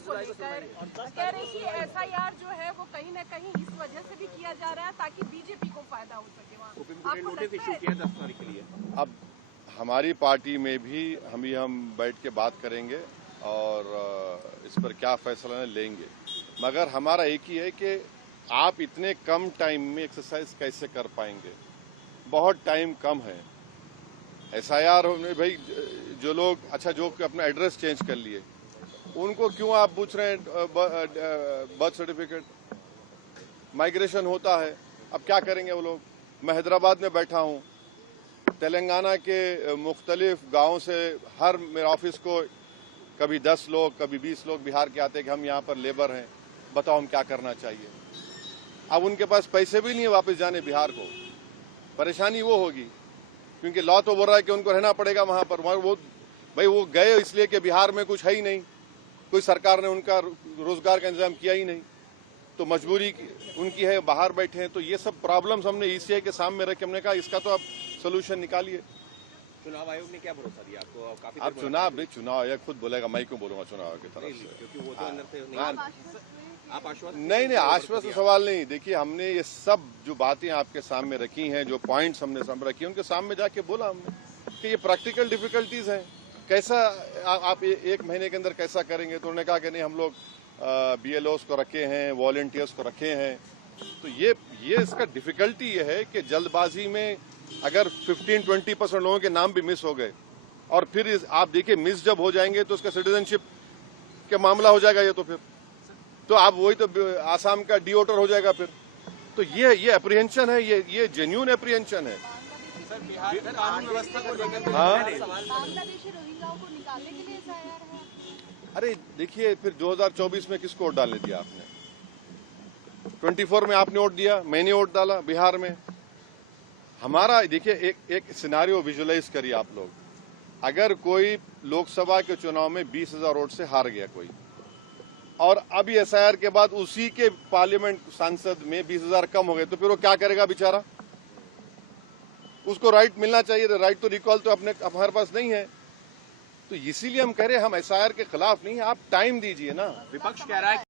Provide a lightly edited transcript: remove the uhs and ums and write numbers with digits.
को लेकर कह रहे कि एसआईआर जो है वो कहीं न कहीं इस वजह से भी किया जा रहा है ताकि बीजेपी को फायदा हो सके। वहाँ नोटिस इशू किया 10 तारीख के लिए। अब हमारी पार्टी में भी हम बैठ के बात करेंगे और इस पर क्या फैसला लेंगे, मगर हमारा एक ही है कि आप इतने कम टाइम में एक्सरसाइज कैसे कर पाएंगे। बहुत टाइम कम है। एसआईआर में भाई जो लोग जो अपना एड्रेस चेंज कर लिए उनको क्यों आप पूछ रहे हैं बर्थ सर्टिफिकेट। माइग्रेशन होता है, अब क्या करेंगे वो लोग। मैं हैदराबाद में बैठा हूँ, तेलंगाना के मुख्तलिफ गाँव से हर मेरे ऑफिस को कभी 10 लोग कभी 20 लोग बिहार के आते हैं कि हम यहाँ पर लेबर हैं, बताओ हम क्या करना चाहिए। अब उनके पास पैसे भी नहीं है वापस जाने बिहार को। परेशानी वो होगी क्योंकि लॉ तो बोल रहा है कि उनको रहना पड़ेगा वहां पर। वो गए इसलिए कि बिहार में कुछ है ही नहीं, कोई सरकार ने उनका रोजगार का इंतजाम किया ही नहीं, तो मजबूरी उनकी है, बाहर बैठे हैं। तो ये सब प्रॉब्लम्स हमने ईसीआई के सामने रख के हमने कहा इसका तो आप सोल्यूशन निकालिए। चुनाव आयोग ने क्या भरोसा दिया आपको? काफी अब चुनाव आयोग खुद बोलेगा, मैं क्यों बोलूंगा चुनाव आयोग की तरफ से, क्योंकि वो तो अंदर से आप आश्वस्त नहीं आश्वस्त सवाल नहीं। देखिए हमने ये सब जो बातें आपके सामने रखी हैं, जो पॉइंट्स हमने सामने रखी हैं, उनके सामने जाके बोला हमने कि ये प्रैक्टिकल डिफिकल्टीज हैं, कैसा आप एक महीने के अंदर कैसा करेंगे। तो उन्होंने कहा कि नहीं हम लोग बीएलओस को रखे हैं, वॉलंटियर्स को रखे हैं। तो ये इसका डिफिकल्टी ये है कि जल्दबाजी में अगर 15-20% लोगों के नाम भी मिस हो गए और फिर आप देखिए मिस जब हो जाएंगे तो उसका सिटीजनशिप का मामला हो जाएगा। ये तो आप वही तो आसाम का डिओटर हो जाएगा फिर। तो ये अप्रीहेंशन है, ये जेन्युइन अप्रीहेंशन है। सर बिहार में कानून व्यवस्था को लेकर बांग्लादेशी रोहिंग्याओं को निकालने के लिए एसआईआर है। अरे देखिए फिर 2024 में किसको वोट डालने दिया आपने? 24 में आपने वोट दिया, मैंने वोट डाला बिहार में। हमारा देखिए एक सिनारियो विजुअलाइज करिए आप लोग। अगर कोई लोकसभा के चुनाव में 20,000 वोट से हार गया कोई, और अब एसआईआर के बाद उसी के पार्लियामेंट सांसद में 20,000 कम हो गए, तो फिर वो क्या करेगा बेचारा? उसको राइट मिलना चाहिए, राइट तो रिकॉल तो हमारे पास नहीं है। तो इसीलिए हम कह रहे हैं हम एसआईआर के खिलाफ नहीं, आप टाइम दीजिए ना। विपक्ष कह रहा है